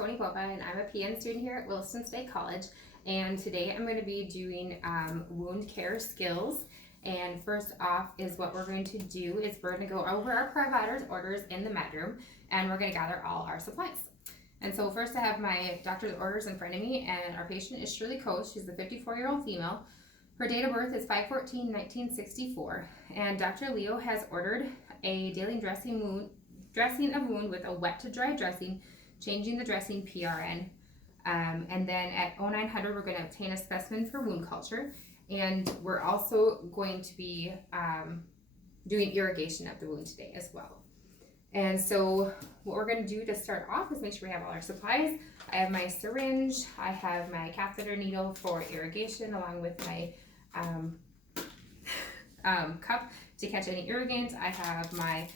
Toni Popa, and I'm a PN student here at Williston State College. And today I'm going to be doing wound care skills. And first off is what we're going to do is we're going to go over our provider's orders in the med room, and we're going to gather all our supplies. And so first I have my doctor's orders in front of me, and our patient is Shirley Coast. She's a 54-year-old female. Her date of birth is 5/14/1964, and Dr. Leo has ordered a daily dressing of wound with a wet to dry dressing, changing the dressing PRN. And then at 0900 we're going to obtain a specimen for wound culture, and we're also going to be doing irrigation of the wound today as well. And so what we're going to do to start off is make sure we have all our supplies. I have my syringe, I have my catheter needle for irrigation, along with my cup to catch any irrigants. I have my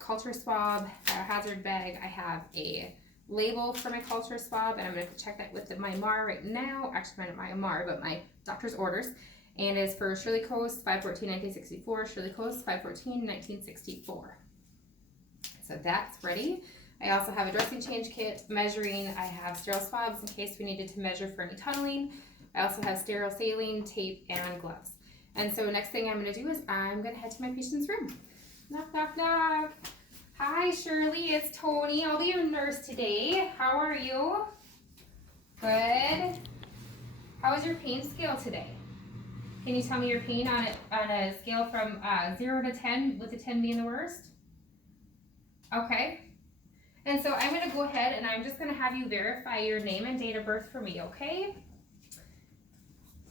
culture swab, hazard bag. I have a label for my culture swab, and I'm going to check that with my MAR right now. Actually, not my MAR, but my doctor's orders. And it's for Shirley Coast, 5/14/1964. Shirley Coast, 5/14/1964. So that's ready. I also have a dressing change kit, measuring. I have sterile swabs in case we needed to measure for any tunneling. I also have sterile saline, tape, and gloves. And so next thing I'm going to do is I'm going to head to my patient's room. Knock, knock, knock. Hi, Shirley. It's Toni. I'll be your nurse today. How are you? Good. How was your pain scale today? Can you tell me your pain on a scale from 0 to 10, with a 10 being the worst? Okay. And so I'm going to go ahead and I'm just going to have you verify your name and date of birth for me, okay?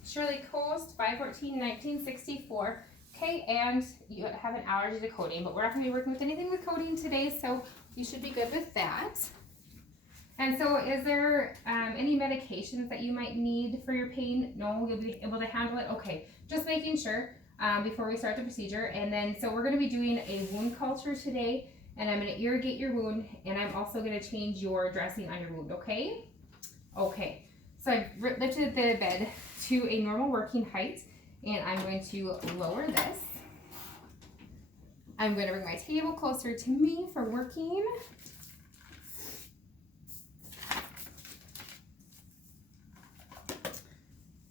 Shirley Coast, 5/14/1964. Okay, and you have an allergy to codeine, but we're not going to be working with anything with codeine today, so you should be good with that. And so is there any medications that you might need for your pain? No, you'll be able to handle it? Okay, just making sure before we start the procedure. And then, so we're going to be doing a wound culture today, and I'm going to irrigate your wound, and I'm also going to change your dressing on your wound, okay? Okay, so I've lifted the bed to a normal working height, and I'm going to lower this. I'm going to bring my table closer to me for working.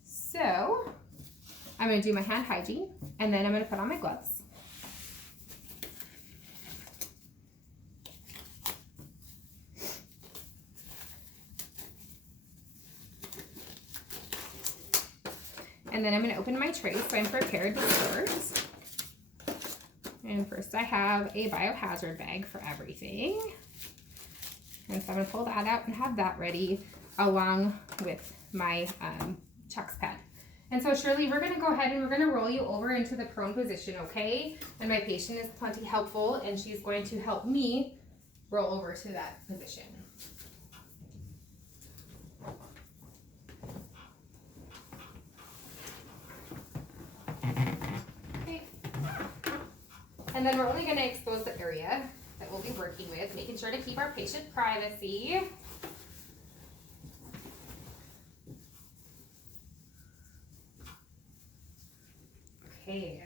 So I'm going to do my hand hygiene, and then I'm going to put on my gloves. And then I'm going to open my tray, so I'm prepared to start. And first I have a biohazard bag for everything. And so I'm going to pull that out and have that ready, along with my chucks pad. And so Shirley, we're going to go ahead and we're going to roll you over into the prone position, okay? And my patient is plenty helpful, and she's going to help me roll over to that position. And then we're only going to expose the area that we'll be working with, making sure to keep our patient privacy. Okay,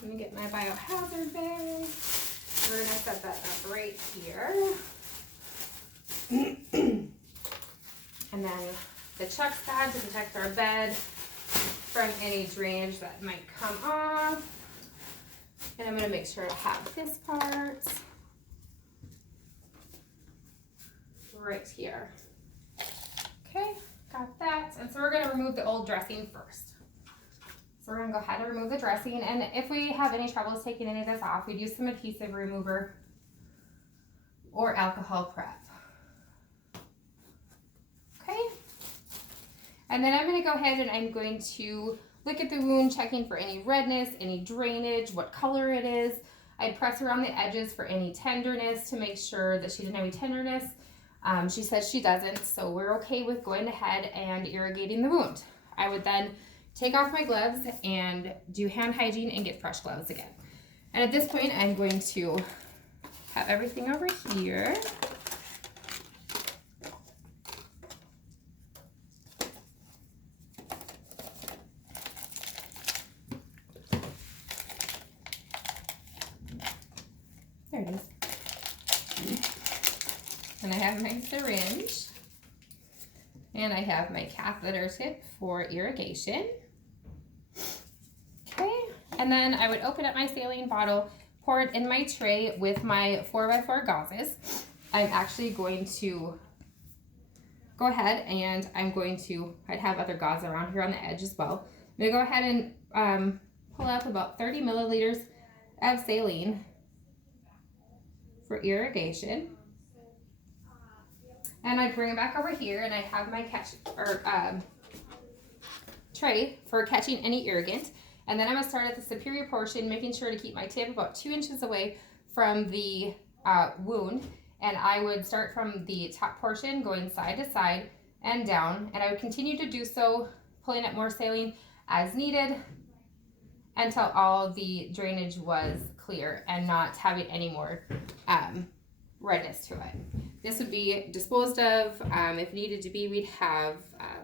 let me get my biohazard bag. We're going to set that up right here. And then the chuck pad to protect our bed from any drainage that might come off. And I'm going to make sure to have this part right here. Okay, got that. And so we're going to remove the old dressing first. So we're going to go ahead and remove the dressing. And if we have any troubles taking any of this off, we'd use some adhesive remover or alcohol prep. Okay. And then I'm going to go ahead and I'm going to look at the wound, checking for any redness, any drainage, what color it is. I'd press around the edges for any tenderness to make sure that she didn't have any tenderness. She says she doesn't, so we're okay with going ahead and irrigating the wound. I would then take off my gloves and do hand hygiene and get fresh gloves again. And at this point, I'm going to have everything over here. There it is. And I have my syringe. And I have my catheter tip for irrigation. Okay, and then I would open up my saline bottle, pour it in my tray with my 4x4 gauzes. I'm actually going to go ahead and I'd have other gauze around here on the edge as well. I'm gonna go ahead and pull up about 30 milliliters of saline for irrigation. And I bring it back over here and I have my tray for catching any irrigant. And then I'm gonna start at the superior portion, making sure to keep my tip about 2 inches away from the wound. And I would start from the top portion, going side to side and down. And I would continue to do so, pulling up more saline as needed until all the drainage was clear and not having any more redness to it. This would be disposed of. If needed to be, we'd have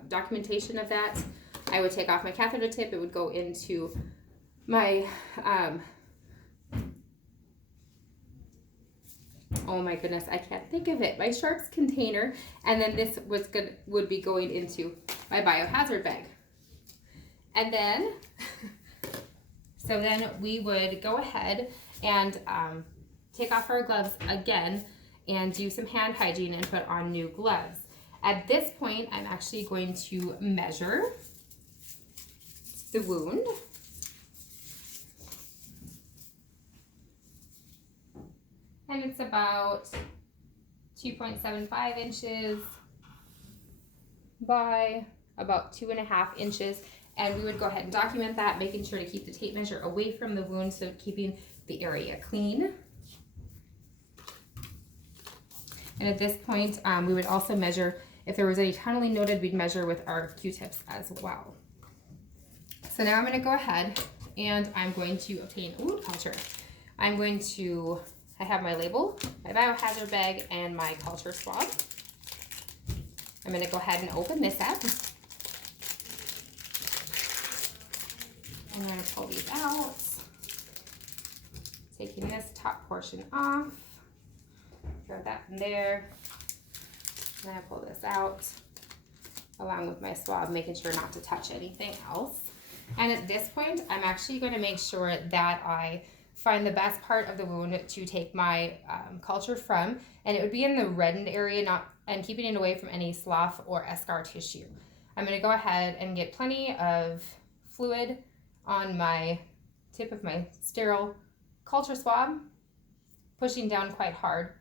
documentation of that. I would take off my catheter tip. It would go into my, oh my goodness, I can't think of it, my sharps container. And then this would be going into my biohazard bag. And then, so then we would go ahead and take off our gloves again and do some hand hygiene and put on new gloves. At this point, I'm actually going to measure the wound. And it's about 2.75 inches by about 2.5 inches. And we would go ahead and document that, making sure to keep the tape measure away from the wound, so keeping the area clean. And at this point, we would also measure, if there was any tunneling noted, we'd measure with our Q-tips as well. So now I'm gonna go ahead and I'm going to obtain a wound culture. I have my label, my biohazard bag, and my culture swab. I'm gonna go ahead and open this up. I'm gonna pull these out, taking this top portion off. Throw that in there. And I pull this out along with my swab, making sure not to touch anything else. And at this point, I'm actually going to make sure that I find the best part of the wound to take my culture from, and it would be in the reddened area, and keeping it away from any slough or eschar tissue. I'm going to go ahead and get plenty of fluid on my tip of my sterile culture swab, pushing down quite hard.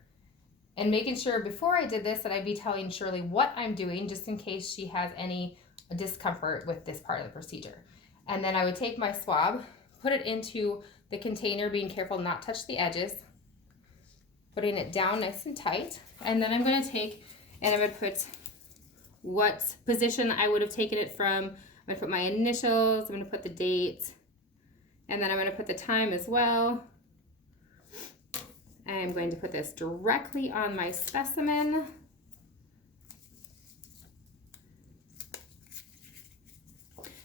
And making sure before I did this that I'd be telling Shirley what I'm doing, just in case she has any discomfort with this part of the procedure. And then I would take my swab, put it into the container, being careful not to touch the edges, putting it down nice and tight. And then I'm going to take and I'm going to put what position I would have taken it from. I'm going to put my initials, I'm going to put the date, and then I'm going to put the time as well. I'm going to put this directly on my specimen.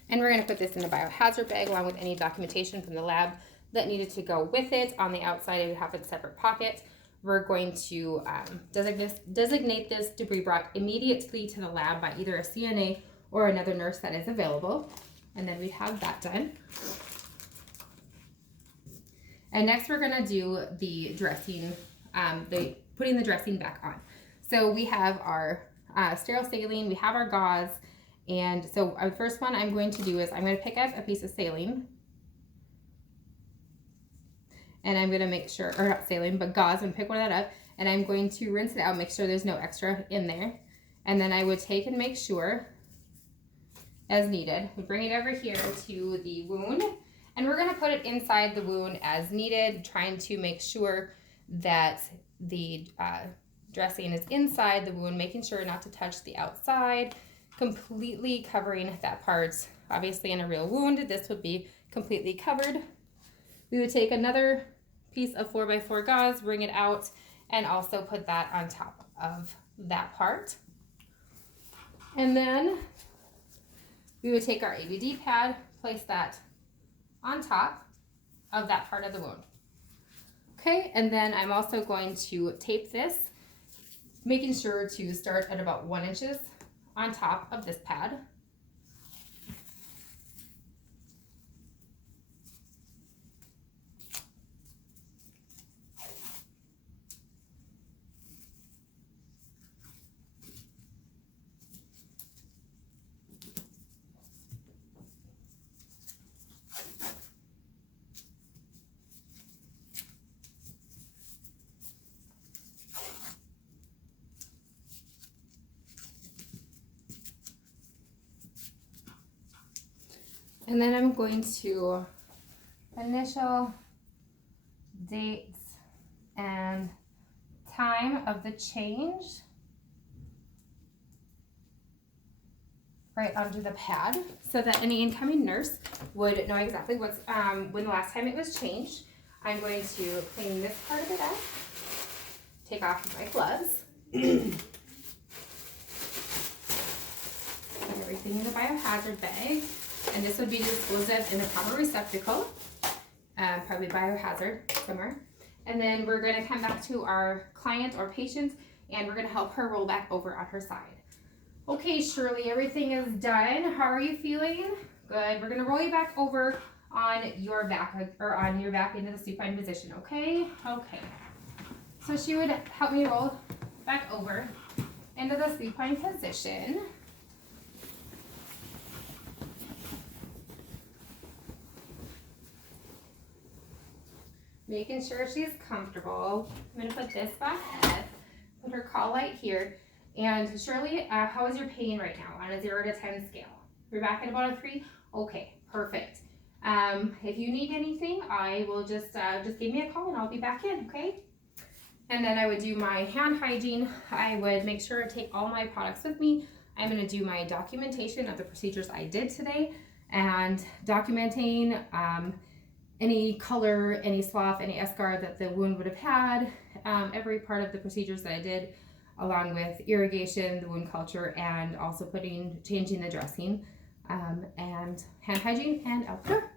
And we're going to put this in the biohazard bag along with any documentation from the lab that needed to go with it. On the outside, I would have a separate pocket. We're going to designate this to be brought immediately to the lab by either a CNA or another nurse that is available. And then we have that done. And next we're gonna do the dressing, putting the dressing back on. So we have our sterile saline, we have our gauze, and so our first one I'm going to do is I'm gonna pick up a piece of saline, and I'm gonna make sure, or not saline, but gauze, I'm gonna pick one of that up, and I'm going to rinse it out, make sure there's no extra in there. And then I would take and make sure, as needed, we bring it over here to the wound. And we're gonna put it inside the wound as needed, trying to make sure that the dressing is inside the wound, making sure not to touch the outside, completely covering that part. Obviously in a real wound, this would be completely covered. We would take another piece of 4x4 gauze, bring it out, and also put that on top of that part. And then we would take our ABD pad, place that on top of that part of the wound. Okay, and then I'm also going to tape this making sure to start at about 1 inch on top of this pad. And then I'm going to initial, dates, and time of the change right onto the pad so that any incoming nurse would know exactly what's when the last time it was changed. I'm going to clean this part of it up, take off my gloves, put everything in the biohazard bag, and this would be disposed of in the proper receptacle, probably biohazard somewhere. And then we're going to come back to our client or patient, and we're going to help her roll back over on her side. Okay, Shirley, everything is done. How are you feeling? Good. We're going to roll you back over on your back, or on your back into the supine position, okay? Okay. So she would help me roll back over into the supine position. Making sure she's comfortable. I'm gonna put this back up, put her call light here. And Shirley, how is your pain right now on a 0 to 10 scale? You're back at about a 3? Okay, perfect. If you need anything, I will just give me a call and I'll be back in, okay? And then I would do my hand hygiene. I would make sure to take all my products with me. I'm gonna do my documentation of the procedures I did today and documenting any color, any swath, any eschar that the wound would have had, every part of the procedures that I did, along with irrigation, the wound culture, and also changing the dressing, and hand hygiene, and out the door.